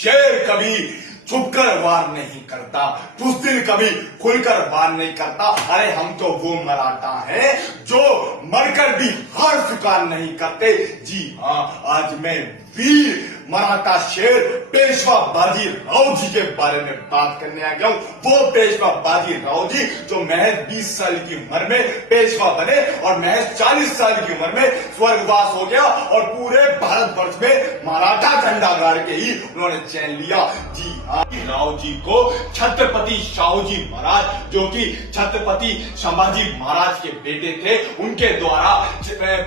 शेर कभी छुपकर वार नहीं करता, बुज़दिल कभी खुलकर वार नहीं करता। अरे हम तो वो मराठा हैं जो मरकर भी हार स्वीकार नहीं करते। जी हाँ, आज मैं वीर मराठा शेर पेशवा बाजीराव जी के बारे में बात करने आ गया हूँ। वो पेशवा बाजीराव जी जो महज 20 साल की उम्र में पेशवा बने और महज 40 साल की उम्र में स्वर्गवास हो गया और पूरे भारतवर्ष में मराठा झंडा गाड़ के ही उन्होंने चैन लिया। जी हाँ, राव जी को छत्रपति शाहू जी महाराज जो कि छत्रपति संभाजी महाराज के बेटे थे, उनके द्वारा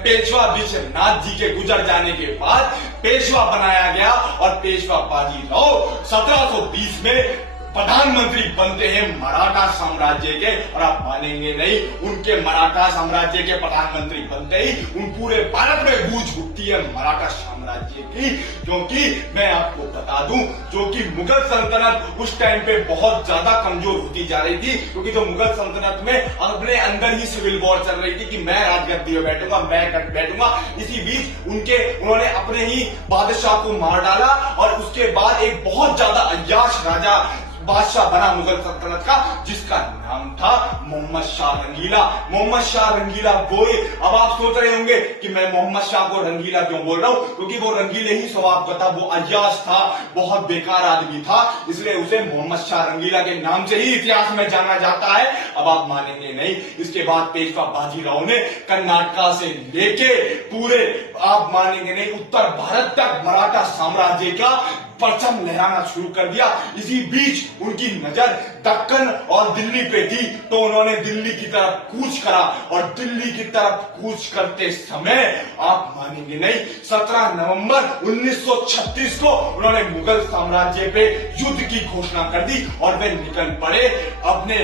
पेशवा विश्वनाथ जी के गुजर जाने के बाद पेशवा बनाया गया और पेशवा बाजीराव 1720 में प्रधानमंत्री बनते हैं मराठा साम्राज्य के। और आप मानेंगे नहीं, उनके मराठा साम्राज्य के प्रधानमंत्री बनते ही उन पूरे भारत में गूंज उठती है मराठा साम्राज्य की। क्योंकि मैं आपको बता दूं, जो कि मुगल सल्तनत उस टाइम पे बहुत ज्यादा कमजोर होती जा रही थी, क्योंकि जो मुगल सल्तनत में अपने अंदर ही सिविल वॉर चल रही थी कि मैं राजगद्दी में बैठूंगा, मैं कट बैठूंगा। इसी बीच उन्होंने अपने ही बादशाह को मार डाला और उसके बाद एक बहुत ज्यादा अय्याश राजा बादशाह बना मुगल सल्तनत का, जिसका नाम था मोहम्मद शाह रंगीला। मोहम्मद शाह रंगीला वो, अब आप सोच रहे होंगे कि मैं मोहम्मद शाह को रंगीला क्यों बोल रहा हूं, क्योंकि वो रंगीले ही स्वभाव का था, वो अय्याश था, बहुत बेकार आदमी था, इसलिए उसे मोहम्मद शाह रंगीला के नाम से ही इतिहास में जाना जाता है। अब आप मानेंगे नहीं, इसके बाद पेशवा बाजीराव ने कर्नाटका से लेके पूरे, आप मानेंगे नहीं, उत्तर भारत तक मराठा साम्राज्य का परचम लहराना शुरू कर दिया। इसी बीच उनकी नजर दक्कन और दिल्ली पे थी, तो उन्होंने दिल्ली की तरफ कूच करा और दिल्ली की तरफ कूच करते समय आप मानेंगे नहीं, 17 नवंबर 1936 को उन्होंने मुगल साम्राज्य पे युद्ध की घोषणा कर दी और वे निकल पड़े अपने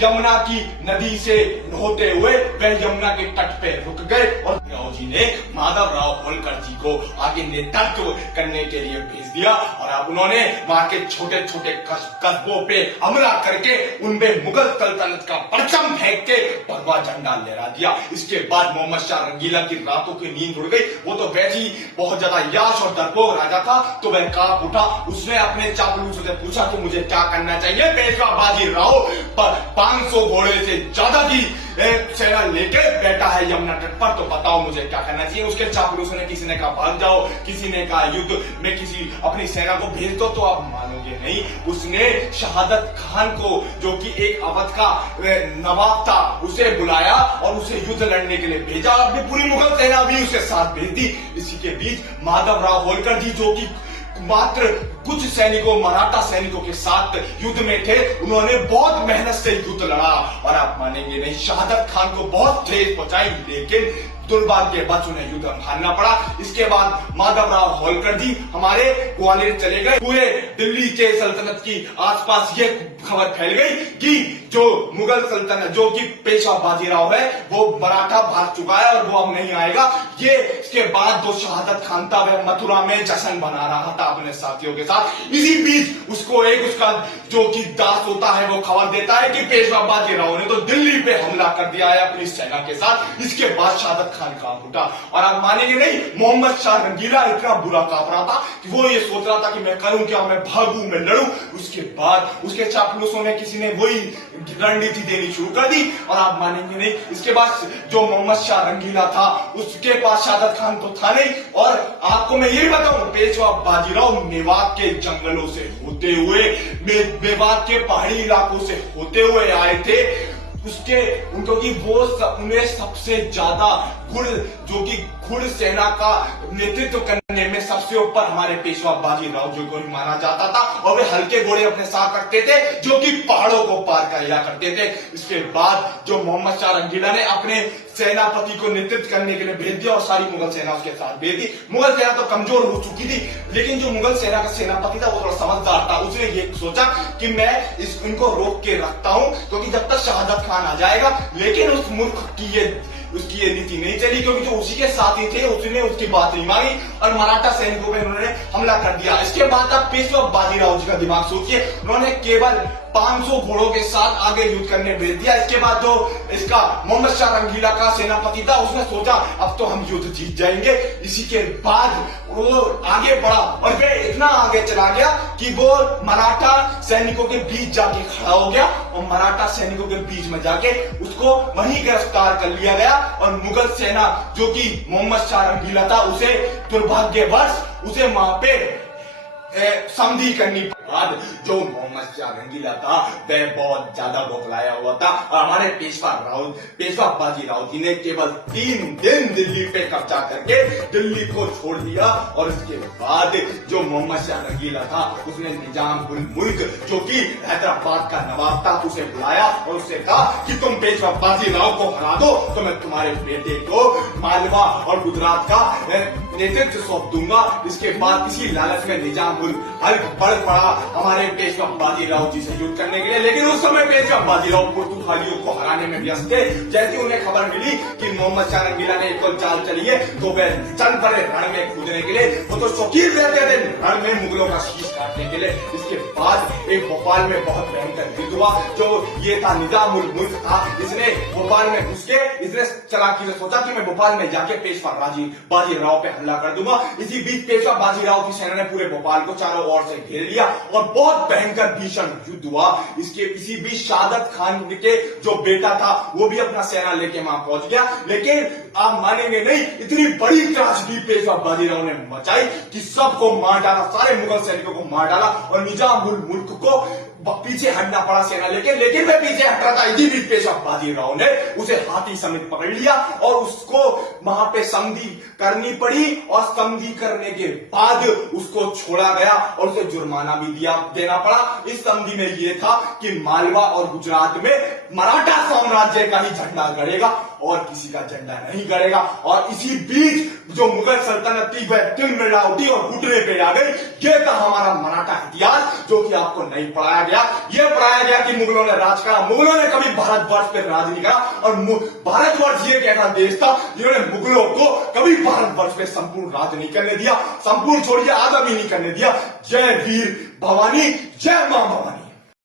यमुना की नदी से होते हुए। वह यमुना के तट पे रुक गए और राव जी ने माधवराव होलकर जी को आगे नेतृत्व करने के लिए भेज दिया और अब उन्होंने वहां के छोटे छोटे कस्बों पे हमला करके उनमें मुगल सल्तनत का परचम फेंक के भगवा झंडा लहरा दिया। इसके बाद मोहम्मद शाह रंगीला की रातों की नींद उड़ गई। वो तो वैसे ही बहुत ज्यादा याश और डरपोक राजा था, तो वह कांप उठा। उसने अपने चापलूसों से पूछा कि मुझे क्या करना चाहिए। पेशवा बाजीराव 500 घोड़े से ज्यादा की सेना लेके बैठा है यमुना तट पर, तो बताओ मुझे क्या करना चाहिए। उसके चापलूसों ने, किसी ने कहा भाग जाओ, किसी ने कहा युद्ध में किसी अपनी सेना को भेज दो। तो आप मानोगे नहीं, उसने शहादत खान को, जो कि एक अवध का नवाब था, उसे बुलाया और उसे युद्ध लड़ने के लिए भेजा। अपनी पूरी मुगल सेना भी उसके साथ भेज दी। इसी के बीच माधवराव होलकर जी, जो कि मात्र कुछ सैनिकों, मराठा सैनिकों के साथ युद्ध में थे, उन्होंने बहुत मेहनत से युद्ध लड़ा और आप मानेंगे नहीं, शहादत खान को बहुत ठेस पहुंचाई, लेकिन दुर्भाग्यवश उन्हें युद्ध हारना पड़ा। इसके बाद माधवराव होलकर जी हमारे ग्वालियर चले गए। पूरे दिल्ली के सल्तनत की आसपास ये खबर फैल गई कि जो मुगल सल्तनत, जो कि पेशवा बाजीराव है, वो मराठा भाग चुका है और वो अब नहीं आएगा। ये इसके बाद जो शहादत खान था, वह मथुरा में जश्न बना रहा था अपने साथियों के साथ। इसी बीच उसका जो कि दास होता है, वो खबर देता है कि पेशवा बाजीराव ने तो दिल्ली पे हमला कर दिया है अपनी सेना के साथ। इसके बाद शहादत खान कांप उठा और आप मानेंगे नहीं, मोहम्मद शाह रंगीला इतना बुरा कांप रहा था कि वो ये सोच रहा था कि मैं करूं क्या, मैं भागूं, मैं लड़ूं। उसके बाद उसके चापलूसों ने, किसी ने वही रणनीति देनी शुरू कर दी और आप मानेंगे नहीं, इसके बाद जो मोहम्मद शाह रंगीला था, उसके पास शहादत खान तो था नहीं। और आपको मैं ये बताऊं, पेशवा बाजीराव मेवात के जंगलों से होते हुए, मेवात के पहाड़ी इलाकों से होते हुए आए थे। क्योंकि उन्हें सबसे ज्यादा जो कि घुड़ सेना का नेतृत्व करने में सबसे ऊपर हमारे पेशवा बाजीराव जी को ही माना जाता था और वे हल्के घोड़े अपने साथ रखते थे, जो कि पहाड़ों को पार कर लिया करते थे। इसके बाद जो मोहम्मद शाह रंगीला ने अपने सेनापति को नेतृत्व करने के लिए भेज दिया और सारी मुगल सेना उसके साथ भेज दी। मुगल सेना तो कमजोर हो चुकी थी, लेकिन जो मुगल सेना का सेनापति था वो थोड़ा समझदार था। उसने ये सोचा कि मैं इनको रोक के रखता हूं, क्योंकि जब तक शहादत खान आ जाएगा। लेकिन उस मूर्ख की उसकी ये नीति नहीं चली, क्योंकि जो उसी के साथी थे, उसने उसकी बात नहीं मानी और मराठा सैनिकों पे उन्होंने हमला कर दिया। इसके बाद आप पेशवा बाजीराव जी का दिमाग सोचिए, उन्होंने केवल 500 घोड़ों के साथ आगे युद्ध करने भेज दिया। इसके बाद जो इसका मोहम्मद शाह रंगीला का सेनापति था, उसने सोचा अब तो हम युद्ध जीत जाएंगे। इसी के बाद वो आगे बढ़ा और फिर इतना आगे चला गया कि वो मराठा सैनिकों के बीच जाके खड़ा हो गया और मराठा सैनिकों के बीच में जाके उसको वहीं गिरफ्तार कर लिया गया। और मुगल सेना जो कि मोहम्मद शाह रंगीला था, उसे दुर्भाग्यवश उसे वहां पे संधि करनी बाद जो मोहम्मद शाह रंगीला था वह बहुत ज्यादा बौखलाया हुआ था और हमारे पेशवा बाजी राव जी ने केवल 3 दिन दिल्ली पे कब्जा करके दिल्ली को छोड़ दिया। और इसके बाद जो मोहम्मद शाह रंगीला था उसने निजाम उल मुल्क जो कि हैदराबाद का नवाब था उसे बुलाया और उससे कहा कि तुम पेशवा बाजी राव को हरा दो तो मैं तुम्हारे बेटे को मालवा और गुजरात का नेतृत्व सौंप दूंगा। इसके बाद इसी लालच में निजाम उल हल्क बढ़ पड़ा हमारे पेशवा बाजीराव जी से युद्ध करने के लिए। लेकिन उस समय पेशवा बाजीराव पोर्तुगालियों को हराने में व्यस्त थे। जैसे उन्हें खबर मिली कि मोहम्मद शाह रंगीला ने एक चाल चली है तो वे चल पड़े रण में कूदने के लिए। वो तो शौकीन रहते थे रण में मुगलों का शीश काटने के लिए। इसके बाद एक भोपाल में बहुत भयंकर युद्ध हुआ। जो ये था निजाम उल मुल्क था, इसने भोपाल में घुस के इसने चालाकी से सोचा कि मैं भोपाल में जाके पेशवा बाजीराव पे हमला कर दूंगा। इसी बीच पेशवा बाजीराव की सेना ने पूरे भोपाल को चारों ओर से घेर लिया और बहुत भयंकर भीषण युद्ध हुआ। इसी बीच शहादत खान के जो बेटा था वो भी अपना सेना लेके वहां पहुंच गया। लेकिन आप मानेंगे नहीं, इतनी बड़ी त्रासदी पेशवा बाजीराव ने मचाई कि सबको मार डाला, सारे मुगल सैनिकों को मार डाला और निजाम उल मुल्क को पीछे हटना पड़ा सेना लेकिन मैं पीछे हट रहा था। इसी बीच पेशवा बाजीराव ने उसे हाथी समेत पकड़ लिया और उसको वहां पे संधि करनी पड़ी और संधि करने के बाद उसको छोड़ा गया और उसे जुर्माना भी देना पड़ा। इस संधि में यह था कि मालवा और गुजरात में मराठा साम्राज्य का ही झंडा गड़ेगा और किसी का झंडा नहीं गड़ेगा। और इसी बीच जो मुगल सल्तनत थी वह तिलमिला उठी और घुटने पे आ गई। यह था हमारा मराठा इतिहास जो कि आपको नहीं पढ़ाया गया। यह पढ़ाया गया कि मुगलों ने राज करा। मुगलों ने कभी भारतवर्ष पे राज नहीं करा और भारतवर्ष ये एक ऐसा देश था जिन्होंने मुगलों को कभी भारतवर्ष पे संपूर्ण राज नहीं करने दिया, संपूर्ण छोड़िए आधा भी नहीं करने दिया। जय वीर भवानी, जय मां भवानी।